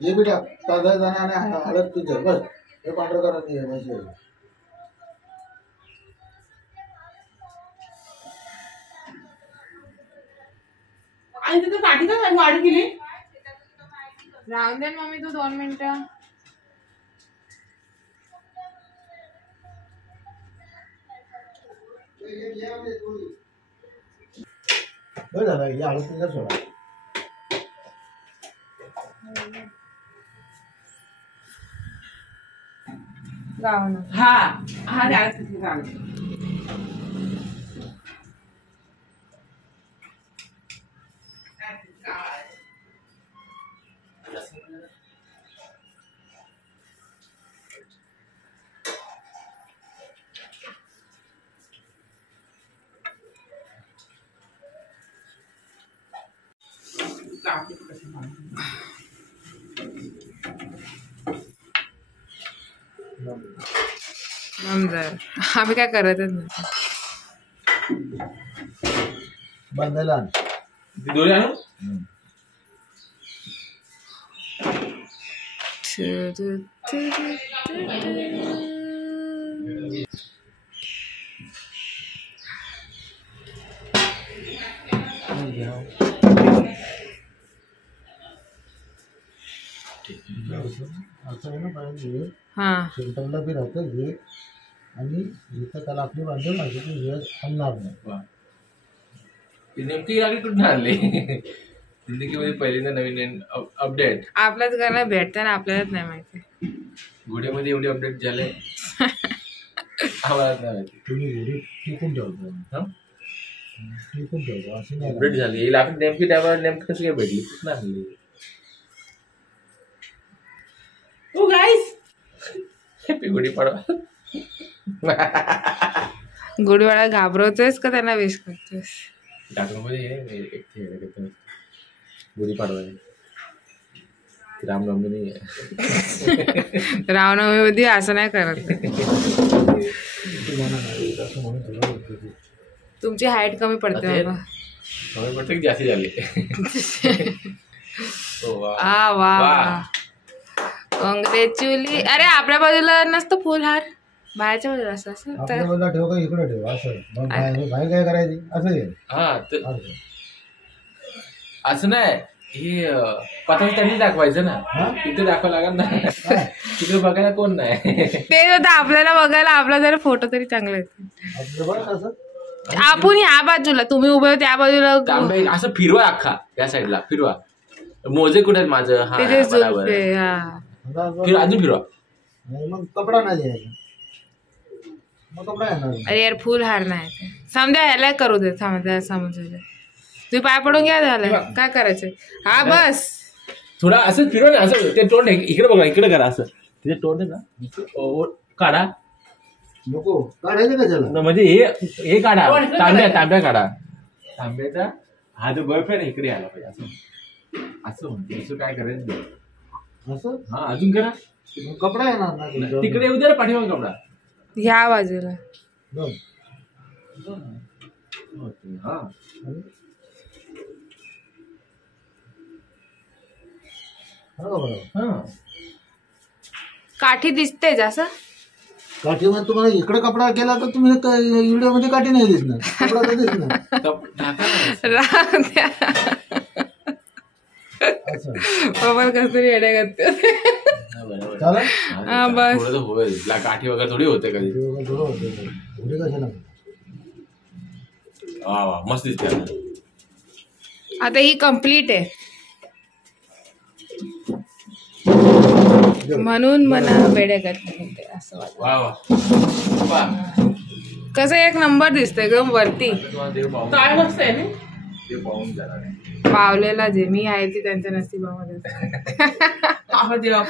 ये बेटा ताजा जाण्याने हळद तुझं बस हे पांढरं करा नाही म्हणजे आणि तिथे काठी का वाढ केली राहून दे मम्मी तू 2 मिनिटं. बरं झालं या हळद तुझं सोडा. गावना हा हा द्यायला तिथे चालेल. नंतर आम्ही काय करतच नाही. बांधायला आण. दोरी आणू असं आहे ना पाहिजे हा सेंटरला बी राहतं हे आणि इथं त्याला आपली बांधून लागते की हे आणणार नाही. नेमकी गाडी कुठून आणली जिंदगीमध्ये पहिल्यांदा नवीन अपडेट. आपल्याच घराला भेटतं ना आपल्यालाच नाही माहिती. घोड्यामध्ये एवढे अपडेट झाले आम्हालाच नाही माहिती. तुम्ही घरी टिकून ठेवतो टिकून ठेवतो अशी नाही अपडेट झाली आपण नेमकी टायमाला नेमकी कशी काय भेटली कुठून आणली. ओ गाईस हॅपी गुढीपाडवा. गुढीवाडा घाबरवतोयस का त्यांना विश करतोयस. मध्ये गुढीपाडवा रामनवमी नाही आहे. रामनवमी मध्ये असं नाही करत. तुमची हाईट कमी पडते बाबा. कमी पडते की जास्ती झाली. वा वा कॉंग्रॅच्युली. अरे आपल्या बाजूला नसतं फुलहार बाहेरच्या बाजूला असं असं आपल्या बाजूला ठेव का इकडे ठेव असं मग बाहेर काय करायची असं आहे. हा असं नाही हे पतंग त्यांनी दाखवायचं ना तिथे दाखवायला लागत ना तिकडे बघायला कोण नाही. ते होतं आपल्याला बघायला आपला जरा फोटो तरी चांगले येते. आपण ह्या बाजूला तुम्ही उभे हो त्या बाजूला असं फिरवा अख्खा त्या साईडला फिरवा. मोजे कुठे आहेत माझं. हा बरोबर फिर अजून फिरवा. मग कपडा नाही द्यायचा मग कपडा येणार. अरे यार फुल हार नाही समजा ह्याला करू दे समजा तुम्ही पाय पडून घ्या झालं काय करायचंय. हा बस थोडा असं फिरवा ना असं ते तोंड इकडे बघा इकडे करा असं तिथे तोंड आहे ना काढा नको काढायचं का त्याला म्हणजे हे काढा तांब्या काढा तांब्याचा हा जो बर्फायर इकडे आला पाहिजे असं असं म्हणते. असं काय करायचं असं हा अजून करा कपडा येणार ना तिकडे येऊ द्या पाठीमाग कपडा ह्या बाजूला. हा काठी दिसतेच असं काठी मध्ये तुम्हाला इकडे कपडा केला तर तुम्ही व्हिडिओ मध्ये काठी नाही दिसणार कपडा तर दिसणार. बाबा कसं तरी येड्या करते. बस काठी वगैरे थोडी होते कधी. वा वा मस्त दिसते. आता ही कम्प्लीट आहे म्हणून मला वेड्या करते असं वाटतं. कसं एक नंबर दिसतंय ग वरती. काय मस्त आहे ना ते पाहून जाणार पावलेला जे मी आहे ती त्यांच्या नशिबामध्ये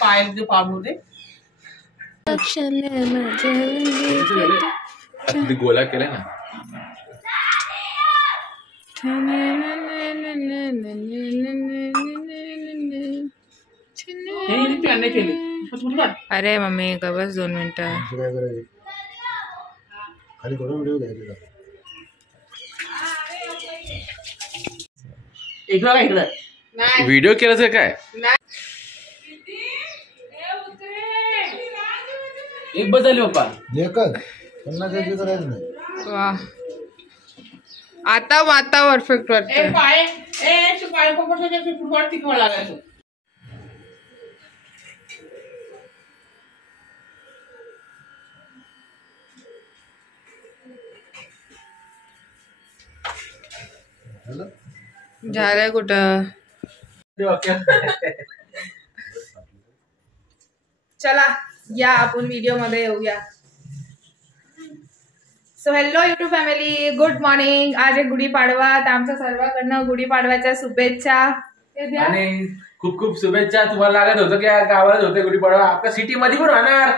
पाय पावले गोला केलाय ना. अरे मम्मी का बस 2 मिनिटं. खाली थोडा व्हिडिओ घ्यायचा व्हिडिओ केलाच काय एक बस झाली पप्पा. एकच 50 करायचं नाही. वा आता परफेक्ट वाटतं. पाय फुटबॉल तिखवा लागायचं. झालंय कुठं. चला या आपण व्हिडिओ मध्ये येऊया. So hello YouTube family, good morning. आज आहे गुढीपाडवा, तर आमच्या सर्वांकडनं गुढीपाडव्याच्या शुभेच्छा. आणि खूप खूप शुभेच्छा. तुम्हाला लागत होतं की गावालाच होते गुढीपाडवा, आपल्या सिटी मध्ये पण होणार.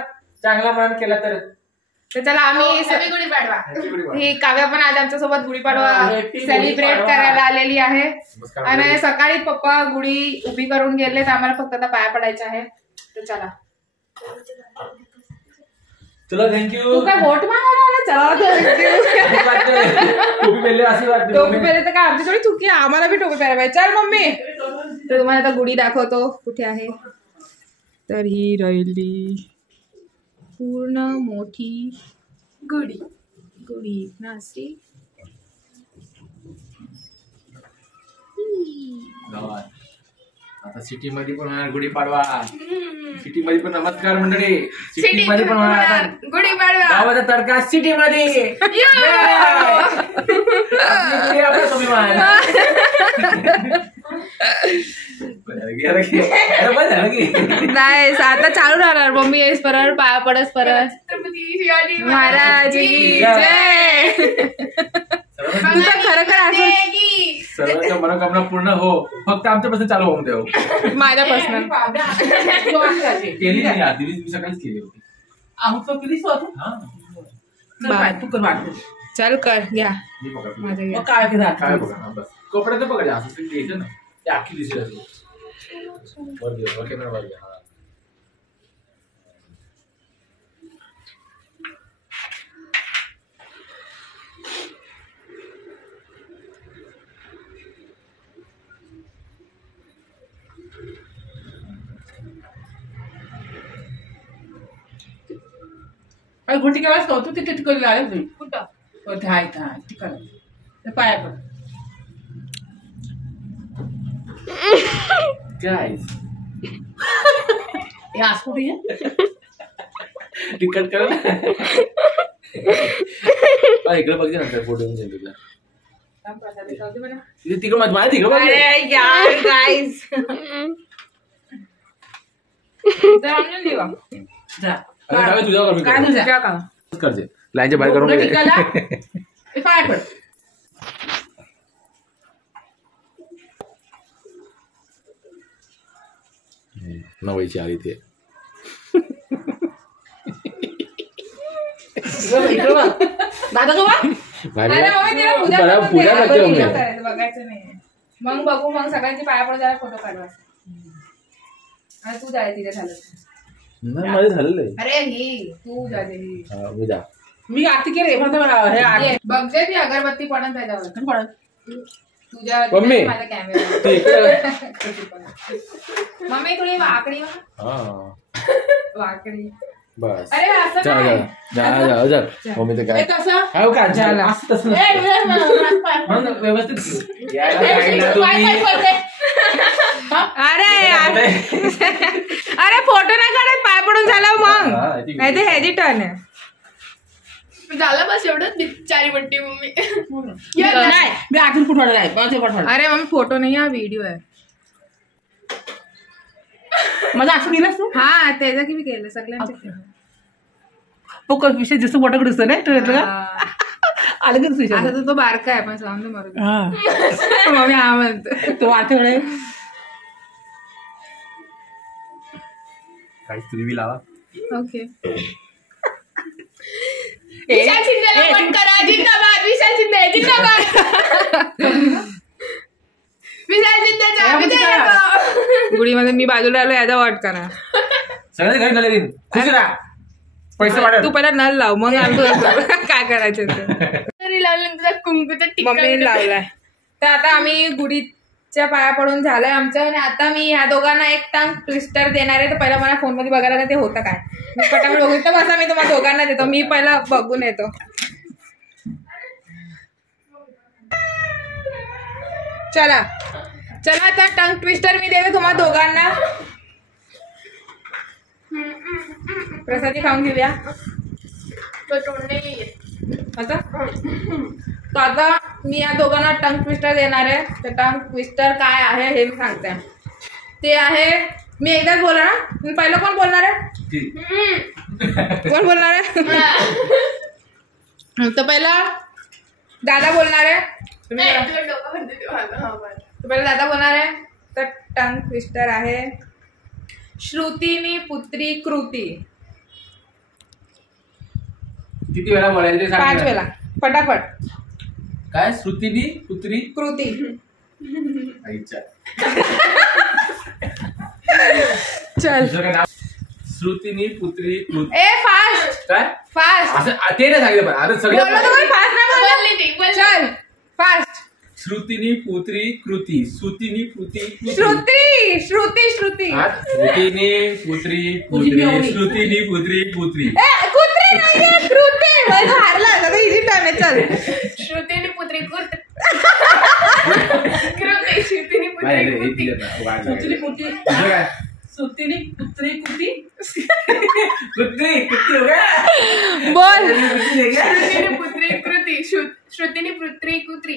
चांगला मन केला तर चला आम्ही गुढीपाडवा. ही काव्या पण आज आमच्या सोबत गुढीपाडवा सेलिब्रेट करायला आलेली आहे. आणि सकाळी पप्पा गुढी उभी करून गेले, तर आम्हाला फक्त आता पाया पडायचं आहे. तर चला तुला थँक्यू. तू काय वोट मागायला. चला टोपी पहिले तर काय आमची थोडी चुकी आहे, आम्हाला बी टोपी पहायला पाहिजे. चल मम्मी, तर तुम्हाला आता गुढी दाखवतो कुठे आहे. तर ही राहिली पूर्ण मोठी गुढी नाशी. आता सिटी मध्ये पण होणार गुढीपाडवा. सिटी मध्ये पण नमस्कार मंडळी. सिटी मध्ये पण होणार गुढीपाडवा. गावाचा तडका सिटी मध्ये. नाही आता चालू राहणार. मम्मी येस परत पाया पडस परत. महाराज की जय. तुझं खरं असं सर्वांच्या मनोकामना पूर्ण हो. फक्त आमच्यापासून चालू होऊन देऊ. माझ्यापासून केली नाही आधी मी सकाळीच केली होती. तू कर वाटत. चल कर घ्या. मी पकड. माझं घ्या. काय काय बघा बस कपड्यात पकड. असं घ्यायचं ना, ते आखी दिसेल असेल. वर घे, वर कॅमेरा वर घे. गोटी केव्हाच तू तिथे तिकडे आले तुम्ही कुठं हाय का तिकडे पाया पड. काय हे आज कुठे तिकट कर. इकडे बघते नंतर फोटो घेऊन जाईल तुला. तिकडे माझ्या तिकडे अरे यार गाइस. काय तुझ्या करते लाईनच्या बाहेर करून पाया पड. नवईची आली ते. दादा पूजा करते. बघायचं नाही मग बघू. मग सगळ्यांची पाया पड जरा फोटो काढवा. आणि तू जाय तिथे झालं. माझं झालेलं आहे. अरे ही तू जा. मी आरती केली बघते ती अगरबत्ती पडन त्याच्यावर पडत तुझ्या मम्मी माझा कॅमेरा. मम्मी थोडी वाकडी वाकडी. बस अरे असं जा नाही. जा जा जा. मम्मी तर काय हो का झालं असं तसं व्यवस्थित अरे अरे फोटो नाही काढत पाय पडून झाला मग. नाही ते ह्याची टर्न आहे. झालं बस एवढंच बिचारी बट्टी मम्मी. नाही मी अजून कुठं आहे. अरे मम्मी फोटो नाही हा व्हिडिओ आहे. माझा असं केलंस तू. हा त्याचा की मी केलं सगळ्यांचं. विषय जसं मोठं दिसतो नाही आलं की आता तो बारका आहे पण सांगतो मरू. मम्मी हा म्हणतो तो वाटकडे काही तुम्ही लावा. ओके. विशाल शिंदेला वोट करा. जिंदाबाद विशाल शिंदे जिंदाबाद. विशाल शिंदेचा विजय नको. गुढीमध्ये मी बाजूला आलो याचा वॉट करा. सगळे घरी नले खुश राहा. पैसे वाढेल. तू पहिला नल लाव मग काय करायचं ते. तरी लावलं तुझा कुंकूचा टिक्का. मम्मीने लावलाय. तर आता आम्ही गुढी च्या पाया पडून झालंय आमचं. आणि आता मी ह्या दोघांना एक टंग ट्विस्टर देणार आहे. तर पहिला मला फोन मध्ये बघायला लागेल ते होतं काय. मी पटापट बघू तर बसा, मी तुम्हाला दोघांना देतो. मी पहिला बघून येतो. चला चला आता टंग ट्विस्टर मी देते तुम्हाला दोघांना. प्रसादी खाऊन घेऊया आता. तर आता मी या दोघांना टंग ट्विस्टर देणार आहे. तर टंग ट्विस्टर काय आहे हे मी सांगते. ते आहे, मी एकदाच बोला ना. मी पहिलं कोण बोलणार आहे? कोण बोलणार आहे? तर पहिला दादा बोलणार आहे. पहिला दादा बोलणार आहे. तर टंग ट्विस्टर आहे श्रुतीनी पुत्री कृती. किती वेळा बोलायचं ते सांग. 5 वेळा फटाफट. काय? श्रुतीनी पुत्री कृती. आईच्या. चल दुसरं काय नाव? श्रुतीनी पुत्री कृती. ए फास्ट काय फास्ट असं ते नाही सांगितलं. आता बोललो तर सगळं फास्ट नाही बोललो. चल फास्ट. श्रुतीनी पुत्री कृती. श्रुतीनी पुत्री कृती. श्रुती श्रुती श्रुती. हा, श्रुतीनी पुत्री पुत्री. श्रुतीनी पुत्री पुत्री. ए कुत्री नाहीये कृती. मला हारला आता इजी टाइम आहे. चल श्रुतीने पुत्री कृती. श्रुतीने नाही पुत्री रे, हे कृती. दिलं ना, वाढलं. सुतीनी पुत्री दुसरं काय? सुतीनी पुत्री कृती. कुत्री कुत्री हो गया. बोल. कुत्री हो गया. श्रुतीने पुत्री कृती. श्रुतीने पुत्री कुत्री.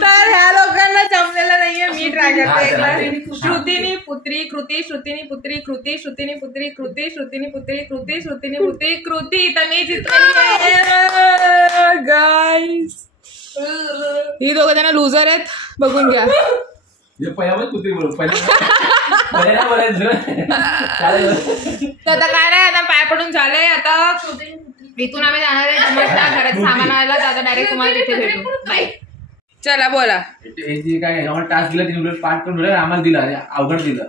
तर ह्या लोकांना जमलेलं नाहीये. मी ट्राय करते एकदा. हा. श्रुतीनी पुत्री कृती. श्रुतीनी पुत्री कृती. श्रुतीनी पुत्री कृती. श्रुतीनी पुत्री कृती. श्रुतीनी पुत्री कृती. तर मी जिंकलेली आहे गाईस. ही दोघं जण लुझर आहेत, बघून घ्या. हे पहिला कुत्री बोलू. पहिला बोलायचं. तर आता काय नाही, आता पाय पडून झालंय. आता इथून आम्ही जाणार आहे घरात सामान आणायला. आता डायरेक्ट तुम्हाला तिथे भेटू. बाय. चला बोला. हे जे काय आम्हाला टास्क दिला तिने पाठ करून दिलं, आम्हाला दिला अवघड दिलं.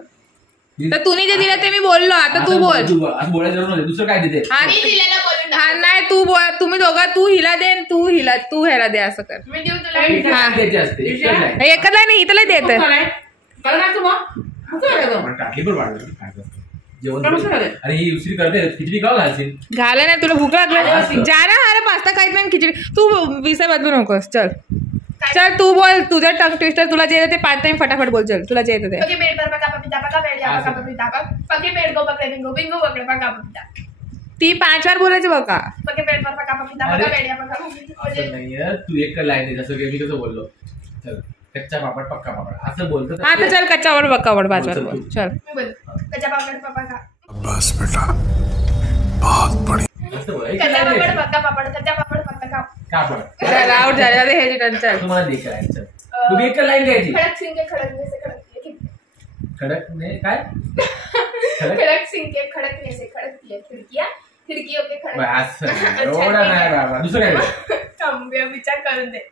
तर तुम्ही जे दिलं ते मी बोललो. आता तू बोल. असं बोलायचं जरूर नव्हतं. दुसरं काय तिथे? हा मी दिलेला बोलून हा नाही तू बोल. तुम्ही दोघं, तू हिला दे तू हिला, तू ह्याला दे, असं कर. मी देऊ तुला. हा. द्यायची असते. एकच नाही. एकच नाही इथलं देत. कळलं तू मग पण टाकी पण वाढलं. काय करतो? जेवण काय मस्त झालंय. अरे ही दुसरी करते खिचडी खाऊ घालशील. घाला नाही तुला भूक लागली. जा ना. अरे पास्ता काहीच नाही खिचडी. तू विषय बदलू नकोस. चल चल तू बोल. तुझं टंग ट्विस्टर तुला जे येतं ते 5 टाइम फटाफट बोल. चल तुला जे येतं ते. पके पेड़ पर पका पपीता. पका पेड़ जा पका पपीता. पके पेड़ को पकड़े बिंगो. बिंगो पकड़े पका पपीता. ती 5 वेळा बोलायचं बघा. पके पेड़ पर पका पपीता. पका पेड़ जा पका पपीता. असं नाहीये. तू एक लाईन आहे जसं की मी कसं बोललो. चल कच्चा पापड पक्का पापड असं बोलतो. हा तर चल कच्चावर बक्कावर 5 वेळा बोल. चल मैं बोल कच्चा पापड़ पापा का. बस बेटा बहुत बढ़िया. असं बोल. कच्चा पापड़ पक्का पापड़. कच्चा पापड़ पक्का का. कापड चल आउट झाले. हे टर्न. चल तुम्हाला देख करायचं. तुम्ही एक लाईन द्यायची. खड़क सिंह के खड़कने से खड़कती है. खडक ने काय खड़क सिंह के खड़कने से खड़कती है खिड़कियां. खिड़कियों के खड़क. असं एवढं नाही बाबा. दुसरं काय? कम विचार करून दे.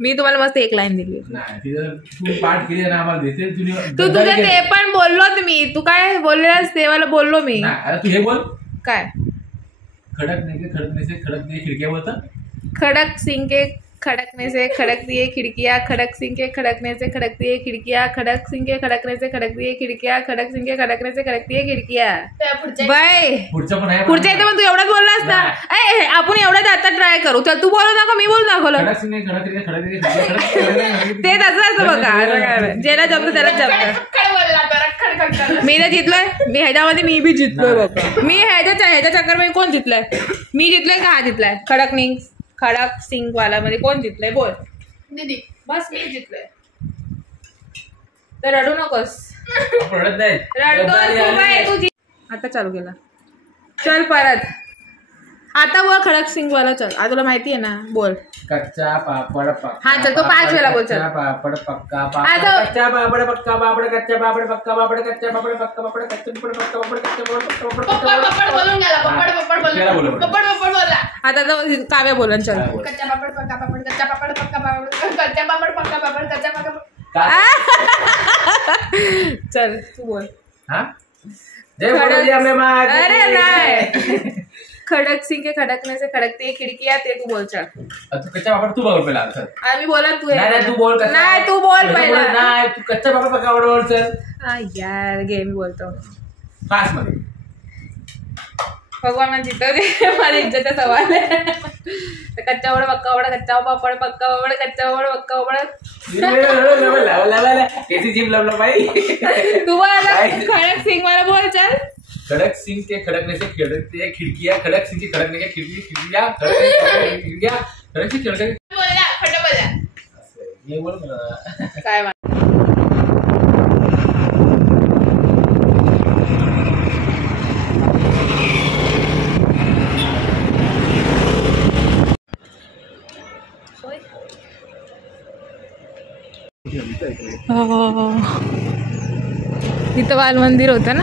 मी तुम्हाला मस्त एक लाईन दिली. नाही तिथं तू पाठ केली ना आम्हाला देते. तू तुझं ते पण बोललो मी. तू काय बोललेस तेव्हा बोललो मी. अरे तू हे बोल. काय खडक नाही के खडकने से खडकने खिडक्या बोलतात. खड़क सिंह के खड़कने से खड़कती है खिड़कियां. खड़क सिंह के खड़कने से खड़कती है खिड़कियां. खड़क सिंह के खड़कने से खड़कती है खिड़कियां. खड़क सिंह के खड़कने से खड़कती है खिड़कियां. त्या पुढच्या बाय. पुढचं पण आहे. पुढच्या इथे पण तू एवढंच बोललास ना. ए आपण एवढंच आता ट्राय करू. चल तू बोलू नका मी बोलू दाखवलं. खडक सिंह खडक खडक ते तसं असतं बघा. असं काय नाही. ज्याला जमतं त्याला जमतं. खड बोलला तर खडखड. मी तर जितलोय. मी ह्याच्यामध्ये मी बी जितलोय बघा. मी ह्याच्या चक्करमध्ये कोण जितलंय? मी जितलोय का हा जितलाय? खडक सिंग वाला मध्ये कोण जितलंय बोल. दीदी बस मी जितलोय. तर रडू नकोस. पडत नाही. रडतोस तू. आता चालू केला. चल परत. आता बोल खडक सिंग वाला. चल आता तुला माहिती आहे ना. बोल. कच्चा पापड पक्का. हा चल तो 5 वेळा बोल. चल कच्चा पापड पक्का आता- पापड. कच्चा पापड पक्का पापड. कच्चा पापड पक्का पापड. कच्चा पापड पक्का पापड. कच्चा पापड पक्का पापड. कच्चा पापड पक्का पापड. पप्पड पप्पड बोलून गेला. पप्पड पप्पड त्याला बोलू. बोलला. पप्पड पप्पड बोलला. आता तर काव्य बोलन. चल काय बोल? कच्चा पापड पक्का पापड. कच्चा पापड पक्का पापड. कच्चा पापड पक्का पापड. कच्चा पापड. चल तू बोल. हा जय बोलाजी आपल्या माय. अरे नाही. खडक सिंह के खडकने से खडकती है खिडकियां, ते तू बोल चल. तू कच्चा पापड तू बोल पहिला आन्सर. आम्ही बोला तू हे. नाही तू बोल. नाही तू बोल पहिला. नाही तू कच्चा पापड पक्का पापड बोल सर. यार गेम बोलतो फास्ट मध्ये. भगवान जीतो दे, मला इज्जतचा सवाल आहे. कच्चा पापड पक्का पापड, कच्चा पापड पक्का पापड, कच्चा पापड पक्का पापड. कैसी जीभ लवला भाई. तू बोल खडक सिंह मला बोल चल. खड़क सिंह के खड़कने से खिड़कती है खिड़कियां, खड़क सिंह के खड़कने के खिड़कियां, खिड़कियां, खड़क सिंह खिड़कने बोला खोटं बोला. ये बोल ना. काय तिथं बाल मंदिर होतं ना.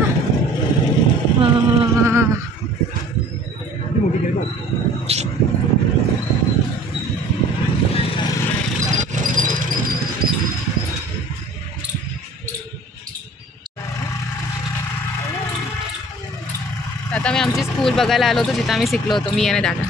आता मी आमची स्कूल बघायला आलो होतो जिथं आम्ही शिकलो होतो, मी आणि दादा.